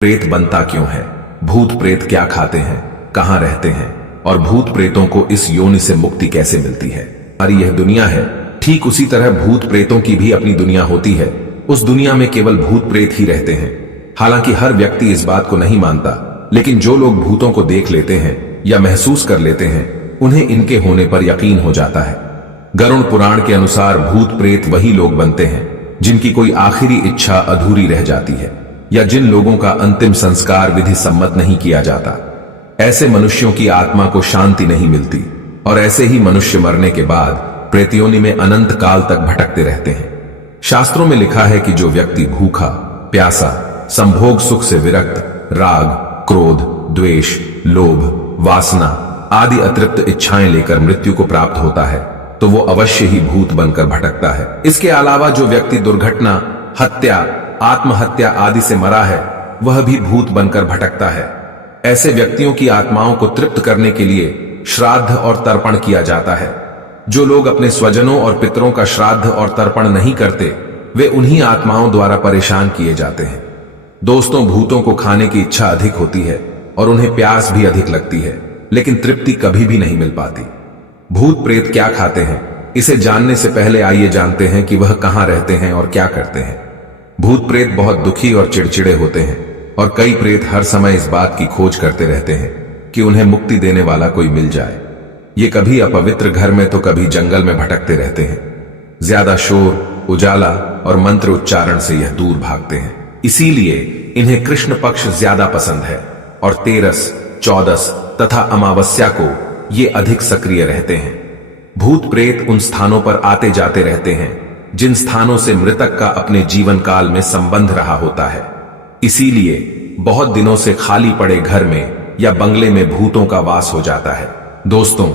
प्रेत बनता क्यों है, भूत प्रेत क्या खाते हैं, कहां रहते हैं और भूत प्रेतों को इस योनि से मुक्ति कैसे मिलती है। अरे यह दुनिया है, ठीक उसी तरह भूत प्रेतों की भी अपनी दुनिया होती है। उस दुनिया में केवल भूत प्रेत ही रहते हैं। हालांकि हर व्यक्ति इस बात को नहीं मानता, लेकिन जो लोग भूतों को देख लेते हैं या महसूस कर लेते हैं, उन्हें इनके होने पर यकीन हो जाता है। गरुड़ पुराण के अनुसार भूत प्रेत वही लोग बनते हैं जिनकी कोई आखिरी इच्छा अधूरी रह जाती है या जिन लोगों का अंतिम संस्कार विधि सम्मत नहीं किया जाता। ऐसे मनुष्यों की आत्मा को शांति नहीं मिलती और ऐसे ही मनुष्य मरने के बाद प्रेतयोनि में अनंत काल तक भटकते रहते हैं। शास्त्रों में लिखा है कि जो व्यक्ति भूखा, प्यासा, संभोग सुख से विरक्त, राग, क्रोध, द्वेष, लोभ, वासना आदि अतृप्त इच्छाएं लेकर मृत्यु को प्राप्त होता है, तो वो अवश्य ही भूत बनकर भटकता है। इसके अलावा जो व्यक्ति दुर्घटना, हत्या, आत्महत्या आदि से मरा है, वह भी भूत बनकर भटकता है। ऐसे व्यक्तियों की आत्माओं को तृप्त करने के लिए श्राद्ध और तर्पण किया जाता है। जो लोग अपने स्वजनों और पितरों का श्राद्ध और तर्पण नहीं करते, वे उन्हीं आत्माओं द्वारा परेशान किए जाते हैं। दोस्तों, भूतों को खाने की इच्छा अधिक होती है और उन्हें प्यास भी अधिक लगती है, लेकिन तृप्ति कभी भी नहीं मिल पाती। भूत प्रेत क्या खाते हैं, इसे जानने से पहले आइए जानते हैं कि वह कहां रहते हैं और क्या करते हैं। भूत प्रेत बहुत दुखी और चिड़चिड़े होते हैं और कई प्रेत हर समय इस बात की खोज करते रहते हैं कि उन्हें मुक्ति देने वाला कोई मिल जाए। ये कभी अपवित्र घर में तो कभी जंगल में भटकते रहते हैं। ज्यादा शोर, उजाला और मंत्र उच्चारण से यह दूर भागते हैं। इसीलिए इन्हें कृष्ण पक्ष ज्यादा पसंद है और तेरस, चौदस तथा अमावस्या को ये अधिक सक्रिय रहते हैं। भूत प्रेत उन स्थानों पर आते जाते रहते हैं जिन स्थानों से मृतक का अपने जीवन काल में संबंध रहा होता है। इसीलिए बहुत दिनों से खाली पड़े घर में या बंगले में भूतों का वास हो जाता है। दोस्तों,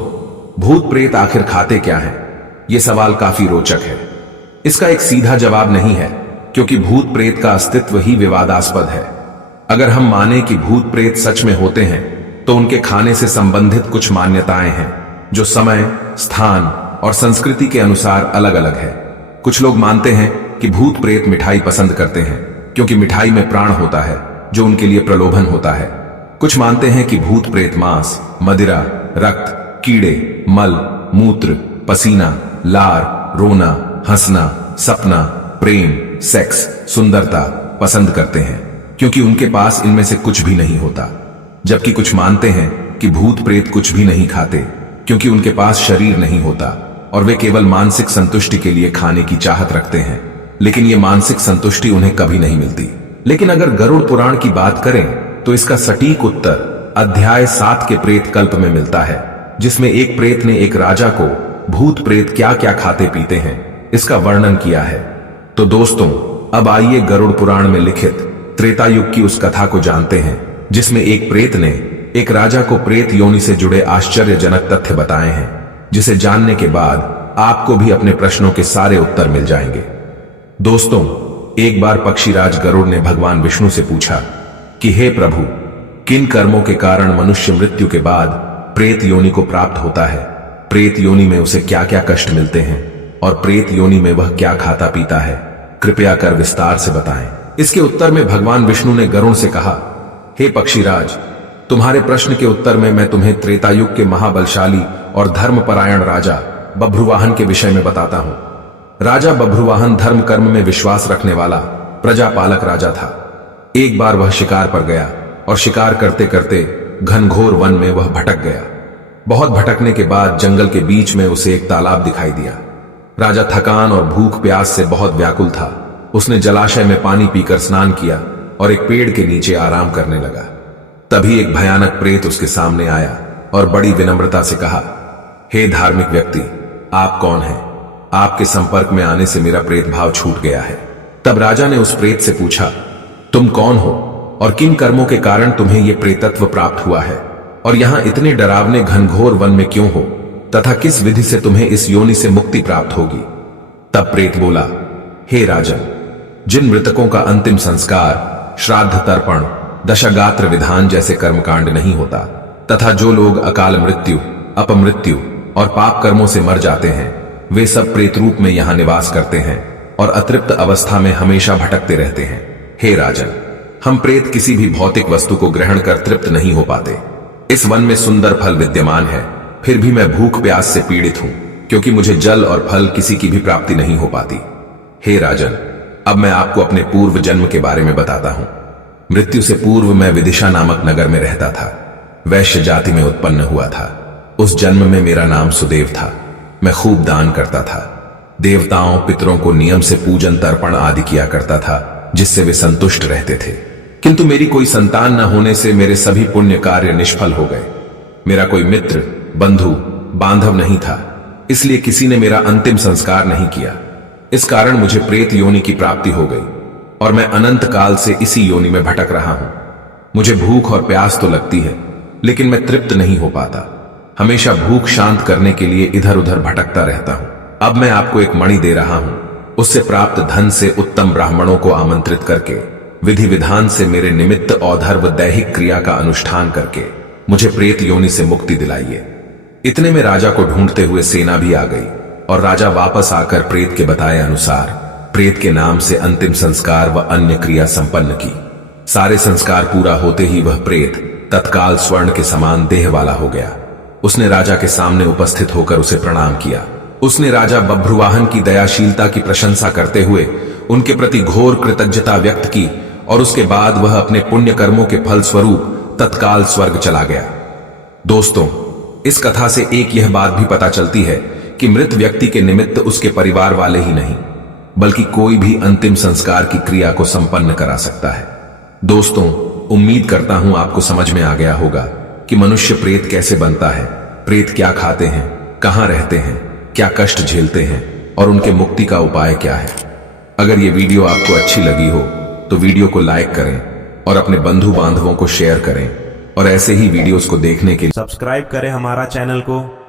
भूत प्रेत आखिर खाते क्या हैं? यह सवाल काफी रोचक है। इसका एक सीधा जवाब नहीं है, क्योंकि भूत प्रेत का अस्तित्व ही विवादास्पद है। अगर हम माने कि भूत प्रेत सच में होते हैं, तो उनके खाने से संबंधित कुछ मान्यताएं हैं जो समय, स्थान और संस्कृति के अनुसार अलग अलग है। कुछ लोग मानते हैं कि भूत प्रेत मिठाई पसंद करते हैं क्योंकि मिठाई में प्राण होता है जो उनके लिए प्रलोभन होता है। कुछ मानते हैं कि भूत प्रेत मांस, मदिरा, रक्त, कीड़े, मल, मूत्र, पसीना, लार, रोना, हंसना, सपना, प्रेम, सेक्स, सुंदरता पसंद करते हैं क्योंकि उनके पास इनमें से कुछ भी नहीं होता। जबकि कुछ मानते हैं कि भूत प्रेत कुछ भी नहीं खाते क्योंकि उनके पास शरीर नहीं होता और वे केवल मानसिक संतुष्टि के लिए खाने की चाहत रखते हैं, लेकिन ये मानसिक संतुष्टि उन्हें कभी नहीं मिलती। लेकिन अगर गरुड़ पुराण की बात करें तो इसका सटीक उत्तर अध्याय 7 के प्रेत कल्प में मिलता है, जिसमें एक प्रेत ने एक राजा को भूत प्रेत क्या क्या खाते पीते हैं इसका वर्णन किया है। तो दोस्तों, अब आइए गरुड़ पुराण में लिखित त्रेता युग की उस कथा को जानते हैं जिसमें एक प्रेत ने एक राजा को प्रेत योनि से जुड़े आश्चर्यजनक तथ्य बताए हैं, जिसे जानने के बाद आपको भी अपने प्रश्नों के सारे उत्तर मिल जाएंगे। दोस्तों, एक बार पक्षीराज गरुड़ ने भगवान विष्णु से पूछा कि हे प्रभु, किन कर्मों के कारण मनुष्य मृत्यु के बाद प्रेत योनि को प्राप्त होता है? प्रेत योनि में उसे क्या क्या कष्ट मिलते हैं और प्रेत योनि में वह क्या खाता पीता है? कृपया कर विस्तार से बताएं। इसके उत्तर में भगवान विष्णु ने गरुड़ से कहा, हे पक्षीराज, तुम्हारे प्रश्न के उत्तर में मैं तुम्हें त्रेतायुग के महाबलशाली और धर्मपरायण राजा बभ्रुवाहन के विषय में बताता हूं। राजा बभ्रुवाहन धर्म कर्म में विश्वास रखने वाला प्रजापालक राजा था। एक बार वह शिकार पर गया और शिकार करते करते घनघोर वन में वह भटक गया। बहुत भटकने के बाद जंगल के बीच में उसे एक तालाब दिखाई दिया। राजा थकान और भूख प्यास से बहुत व्याकुल था। उसने जलाशय में पानी पीकर स्नान किया और एक पेड़ के नीचे आराम करने लगा। तभी एक भयानक प्रेत उसके सामने आया और बड़ी विनम्रता से कहा, हे धार्मिक व्यक्ति, आप कौन हैं? आपके संपर्क में आने से मेरा प्रेत भाव छूट गया है। तब राजा ने उस प्रेत से पूछा, तुम कौन हो और किन कर्मों के कारण तुम्हें यह प्रेतत्व प्राप्त हुआ है और यहां इतने डरावने घनघोर वन में क्यों हो तथा किस विधि से तुम्हें इस योनि से मुक्ति प्राप्त होगी? तब प्रेत बोला, हे राजन, जिन मृतकों का अंतिम संस्कार, श्राद्ध तर्पण, दशगात्र विधान जैसे कर्मकांड नहीं होता तथा जो लोग अकाल मृत्यु, अपमृत्यु और पाप कर्मों से मर जाते हैं, वे सब प्रेत रूप में यहां निवास करते हैं और अतृप्त अवस्था में हमेशा भटकते रहते हैं। हे राजन, हम प्रेत किसी भी भौतिक वस्तु को ग्रहण कर तृप्त नहीं हो पाते। इस वन में सुंदर फल विद्यमान है, फिर भी मैं भूख प्यास से पीड़ित हूं, क्योंकि मुझे जल और फल किसी की भी प्राप्ति नहीं हो पाती। हे राजन, अब मैं आपको अपने पूर्व जन्म के बारे में बताता हूं। मृत्यु से पूर्व मैं विदिशा नामक नगर में रहता था। वैश्य जाति में उत्पन्न हुआ था। उस जन्म में मेरा नाम सुदेव था। मैं खूब दान करता था। देवताओं पितरों को नियम से पूजन तर्पण आदि किया करता था, जिससे वे संतुष्ट रहते थे। किंतु मेरी कोई संतान न होने से मेरे सभी पुण्य कार्य निष्फल हो गए। मेरा कोई मित्र बंधु बांधव नहीं था, इसलिए किसी ने मेरा अंतिम संस्कार नहीं किया। इस कारण मुझे प्रेत योनि की प्राप्ति हो गई और मैं अनंत काल से इसी योनि में भटक रहा हूं। मुझे भूख और प्यास तो लगती है, लेकिन मैं तृप्त नहीं हो पाता। हमेशा भूख शांत करने के लिए इधर उधर भटकता रहता हूं। अब मैं आपको एक मणि दे रहा हूं। उससे प्राप्त धन से उत्तम ब्राह्मणों को आमंत्रित करके विधि विधान से मेरे निमित्त औधर्व दैहिक क्रिया का अनुष्ठान करके मुझे प्रेत योनि से मुक्ति दिलाइए। इतने में राजा को ढूंढते हुए सेना भी आ गई और राजा वापस आकर प्रेत के बताए अनुसार प्रेत के नाम से अंतिम संस्कार व अन्य क्रिया संपन्न की। सारे संस्कार पूरा होते ही वह प्रेत तत्काल स्वर्ण के समान देह वाला हो गया। उसने राजा के सामने उपस्थित होकर उसे प्रणाम किया। उसने राजा बभ्रुवाहन की दयाशीलता की प्रशंसा करते हुए उनके प्रति घोर कृतज्ञता व्यक्त की और उसके बाद वह अपने पुण्य कर्मों के फल स्वरूप तत्काल स्वर्ग चला गया। दोस्तों, इस कथा से एक यह बात भी पता चलती है कि मृत व्यक्ति के निमित्त उसके परिवार वाले ही नहीं, बल्कि कोई भी अंतिम संस्कार की क्रिया को संपन्न करा सकता है। दोस्तों, उम्मीद करता हूं आपको समझ में आ गया होगा कि मनुष्य प्रेत कैसे बनता है, प्रेत क्या खाते हैं, कहां रहते हैं, क्या कष्ट झेलते हैं और उनके मुक्ति का उपाय क्या है। अगर ये वीडियो आपको अच्छी लगी हो तो वीडियो को लाइक करें और अपने बंधु बांधवों को शेयर करें और ऐसे ही वीडियोस को देखने के लिए सब्सक्राइब करें हमारा चैनल को।